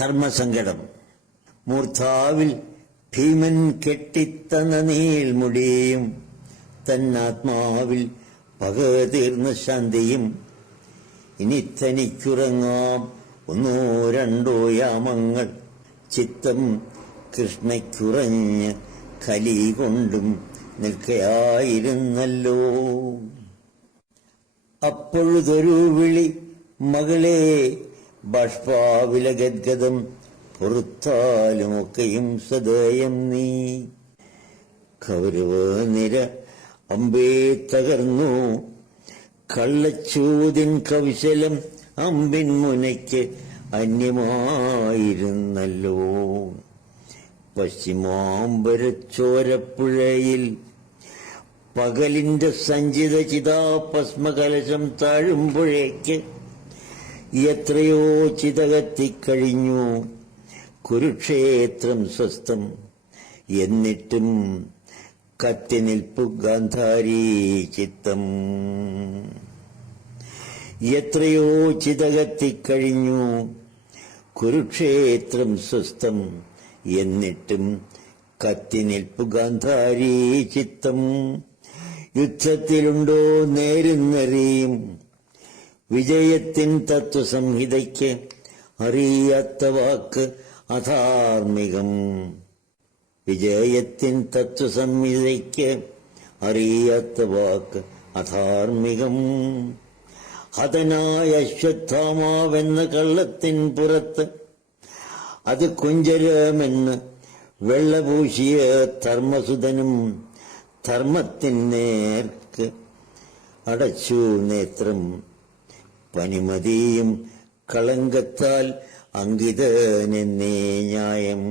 ധർമ്മസങ്കടം. മൂർധാവിൽ ഭീമൻ കെട്ടിത്തന്ന നീൽമുടിയും തന്നാത്മാവിൽ പക തീർന്ന ശാന്തിയും. ഇനി തനിക്കുറങ്ങാം ഒന്നോ രണ്ടോ യാമങ്ങൾ. ചിത്തം കൃഷ്ണയ്ക്കുറഞ്ഞ് കലി കൊണ്ടും നിൽക്കയായിരുന്നല്ലോ. അപ്പോഴതൊരു വിളി മകളെ ബാഷ്പാവില ഗദ്ഗതം പൊറുത്താലുമൊക്കെയും സദയം നീ. കൗരവ നിര അമ്പേ തകർന്നു. കള്ളച്ചൂതിൻ കൗശലം അമ്പിൻ മുനയ്ക്ക് അന്യമായിരുന്നല്ലോ. പശ്ചിമാമ്പരച്ചോരപ്പുഴയിൽ പകലിന്റെ സഞ്ചിത ചിതാപസ്മകലശം താഴുമ്പോഴേക്ക് എത്രയോ ചിതകത്തിക്കഴിഞ്ഞു. കുരുക്ഷേത്രം സ്വസ്ഥം. എന്നിട്ടും കത്തി നിൽപ്പു ഗാന്ധാരി ചിത്തം. എത്രയോ ചിതകത്തിക്കഴിഞ്ഞു കുരുക്ഷേത്രം സ്വസ്ഥം. എന്നിട്ടും കത്തി നിൽപ്പു ഗാന്ധാരി ചിത്തം. യുദ്ധത്തിലുണ്ടോ നേരുന്നറിയും. വിജയത്തിൻ തത്വസംഹിതയ്ക്ക് അറിയാത്ത വാക്ക് അധാർമികം. വിജയത്തിൻ തത്വസംഹിതയ്ക്ക് അറിയാത്ത വാക്ക് അധാർമികം. ഹതനായ അശ്വത്ഥാമാവെന്ന കള്ളത്തിൻ പുറത്ത് അത് കുഞ്ചരമെന്ന് വെള്ളപൂശിയ ധർമ്മസുതനും ധർമ്മത്തിൻ നേർക്ക് അടച്ചു നേത്രം പനിമതിയും കളങ്കത്താൽ അങ്കിതനെന്നേ ന്യായം.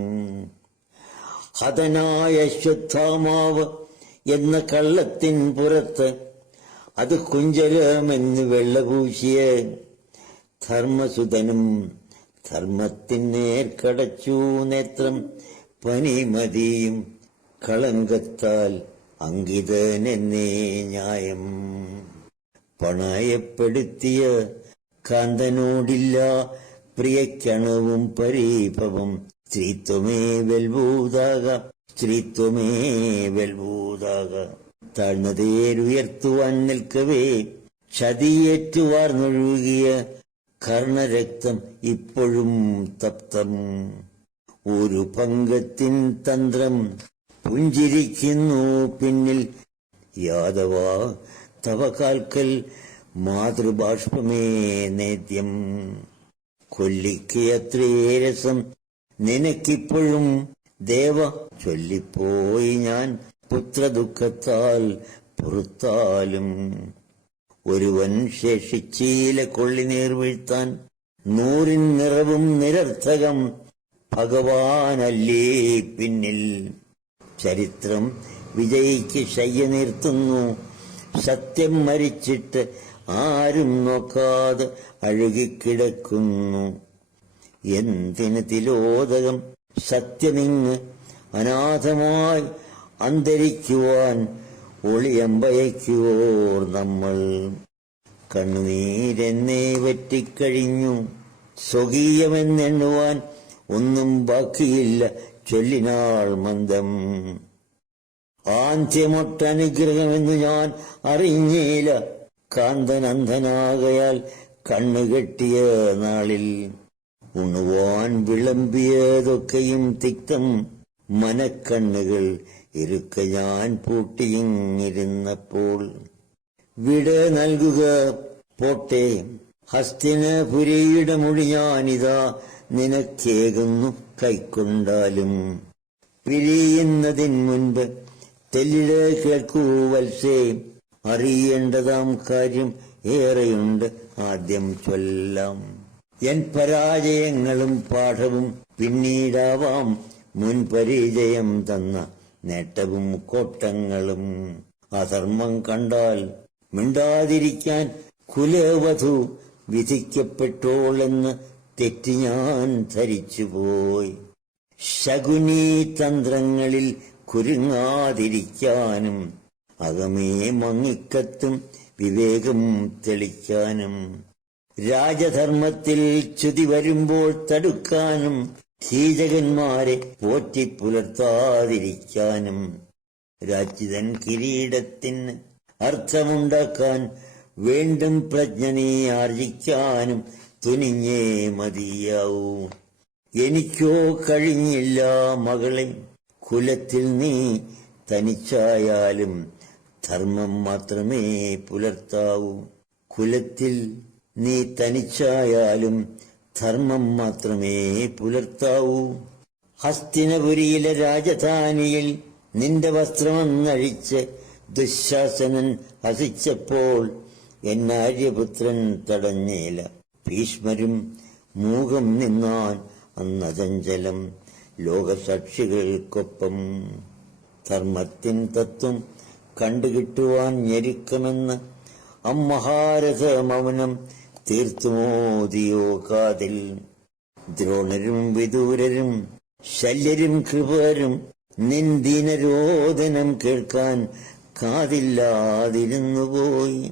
ഹതനായ അശ്വത്ഥാമാവ് എന്ന കള്ളത്തിൻ പുറത്ത് അത് കുഞ്ചരമെന്ന് വെള്ളപൂശിയ ധർമ്മസുതനും ധർമ്മത്തിൻ നേർക്കടച്ചു നേത്രം പനിമതിയും കളങ്കത്താൽ അങ്കിതനെന്നേ ന്യായം. പണയപ്പെടുത്തിയ കാന്തനോടില്ല പ്രിയക്കണവും പരീഭവം. സ്ത്രീത്വമേ വെൽഭൂതാക സ്ത്രീത്വമേ വെൽഭൂതാക താഴ്ന്നതേരുയർത്തുവാൻ നിൽക്കവേ ചതിയേറ്റുവാർന്നൊഴുകിയ കർണരക്തം ഇപ്പോഴും തപ്തം. ഒരു പങ്കത്തിൻ തന്ത്രം പുഞ്ചിരിക്കുന്നു പിന്നിൽ യാദവ തവ കാൽക്കൽ മാതൃബാഷ്പമേ നേദ്യം. കൊല്ലിക്ക് അത്രേ രസം. നിനക്കിപ്പോഴും ദേവ ചൊല്ലിപ്പോയി ഞാൻ പുത്രദുഃഖത്താൽ പുറത്താലും. ഒരുവൻ ശേഷിച്ചീല കൊള്ളി നീർവീഴ്ത്താൻ നൂറിൻ നിറവും നിരർത്ഥകം ഭഗവാനല്ലേ പിന്നിൽ. ചരിത്രം വിജയിക്ക് ശയ്യ നിർത്തുന്നു. സത്യം മരിച്ചിട്ട് ആരും നോക്കാതെ അഴുകിക്കിടക്കുന്നു. എന്തിന് തിലോദകം സത്യമിങ്ങ് അനാഥമായി അന്തരിക്കുവാൻ ഒളിയമ്പയക്കുവോർ നമ്മൾ? കണ്ണുനീരെന്നേ വറ്റിക്കഴിഞ്ഞു. സ്വകീയമെന്നെണ്ണുവാൻ ഒന്നും ബാക്കിയില്ല. ചൊല്ലിനാൾ മന്ദം. ആന്ത്യമൊട്ടനുഗ്രഹമെന്ന് ഞാൻ അറിഞ്ഞില്ല. കാന്തനന്ദനാകയാൽ കണ്ണുകെട്ടിയ നാളിൽ ഉണുവാൻ വിളമ്പിയതൊക്കെയും തിക്തം മനക്കണ്ണുകൾ ഇരുക്ക ഞാൻ പൂട്ടിയിങ്ങിരുന്നപ്പോൾ. വിട നൽകുക പോട്ടെ ഹസ്തിനപുരിയുടെ മൊഴി ഞാനിതാ നിനക്കേകുന്നു കൈക്കൊണ്ടാലും. പിരിയുന്നതിന് മുൻപ് തെല്ലിട കേൾക്കൂ വത്സേ. അറിയേണ്ടതാം കാര്യം ഏറെയുണ്ട് ആദ്യം ചൊല്ലാം. എൻ പരാജയങ്ങളും പാഠവും പിന്നീടാവാം മുൻപരിചയം തന്ന നേട്ടവും കോട്ടങ്ങളും. അധർമ്മം കണ്ടാൽ മിണ്ടാതിരിക്കാൻ കുലവധു വിധിക്കപ്പെട്ടോളെന്ന് തെറ്റി ഞാൻ ധരിച്ചുപോയി. ശകുനി തന്ത്രങ്ങളിൽ കുരുങ്ങാതിരിക്കാനും അകമേ മങ്ങിക്കത്തും വിവേകം തെളിക്കാനും. രാജധർമ്മത്തിൽ ചുതി വരുമ്പോൾ തടുക്കാനും കീചകന്മാരെ പോറ്റി പുലർത്താതിരിക്കാനും. രാജിതൻ കിരീടത്തിന് അർത്ഥമുണ്ടാക്കാൻ വീണ്ടും പ്രജ്ഞ നീ ആർജിക്കാനും തുനിഞ്ഞേ മതിയാവൂ. എനിക്കോ കഴിഞ്ഞില്ല മകളെ. കുലത്തിൽ നീ തനിച്ചായാലും ധർമ്മം മാത്രമേ പുലർത്താവൂ. കുലത്തിൽ നീ തനിച്ചായാലും ധർമ്മം മാത്രമേ പുലർത്താവൂ. ഹസ്തിനപുരിയിലെ രാജധാനിയിൽ നിന്റെ വസ്ത്രമെന്നഴിച്ച് ദുശാസനൻ ഹസിച്ചപ്പോൾ എന്നാര്യപുത്രൻ തടഞ്ഞേല. ഭീഷ്മരും മൂകം നിന്നാൻ അന്നചഞ്ചലം ലോകസാക്ഷികൾക്കൊപ്പം ധർമ്മത്തിൻ തത്വം കണ്ടുകിട്ടുവാൻ ഞെരുക്കമെന്ന് അമ്മഹാരഥ മൗനം തീർത്തുമോദിയോ കാതിൽ ദ്രോണരും വിദൂരരും ശല്യരും കൃപരും നിന്ദിനരോധനം കേൾക്കാൻ കാതില്ലാതിരുന്നുപോയി.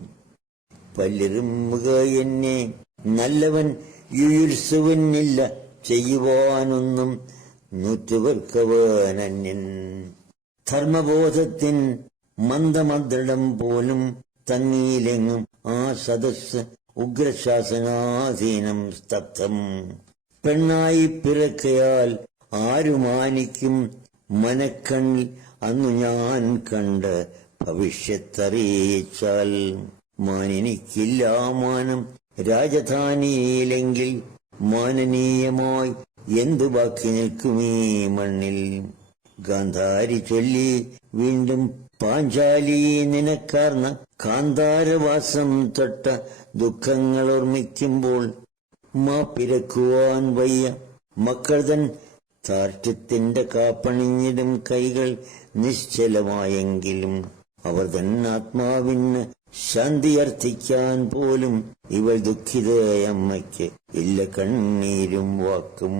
പല്ലിറുമുക എന്നെ നല്ലവൻ യുയുത്സുവനില്ല ചെയ്യുവാനൊന്നും നൂറ്റുപേർക്കവൻ അന്യൻ ധർമ്മബോധത്തിൻ മന്ദമദ്രടം പോലും തങ്ങിയിലെങ്ങും ആ സദസ് ഉഗ്രശാസനാധീനം സ്തബ്ധം. പെണ്ണായി പിറക്കയാൽ ആരുമാനിക്കും മനക്കണ്ണിൽ അന്നു ഞാൻ കണ്ട് ഭവിഷ്യത്തറിയിച്ചാൽ. മാനിനിക്കില്ല മാനം രാജധാനിയിലെങ്കിൽ മാനനീയമായി എന്തു ബാക്കി നിൽക്കുമീ മണ്ണിൽ? ഗാന്ധാരി ചൊല്ലി വീണ്ടും പാഞ്ചാലി നിനക്കാർന്ന കാന്താരവാസം തൊട്ട ദുഃഖങ്ങൾ ഓർമ്മിക്കുമ്പോൾ മാപ്പിരക്കുവാൻ വയ്യ. മക്കൾ തൻ താർട്ട്യത്തിന്റെ കാപ്പണിഞ്ഞിടും കൈകൾ നിശ്ചലമായെങ്കിലും അവർ തൻ ആത്മാവിന് ശാന്തി അർത്ഥിക്കാൻ പോലും ഇവൾ ദുഃഖിതയമ്മയ്ക്ക് ഇല്ല കണ്ണീരും വാക്കും.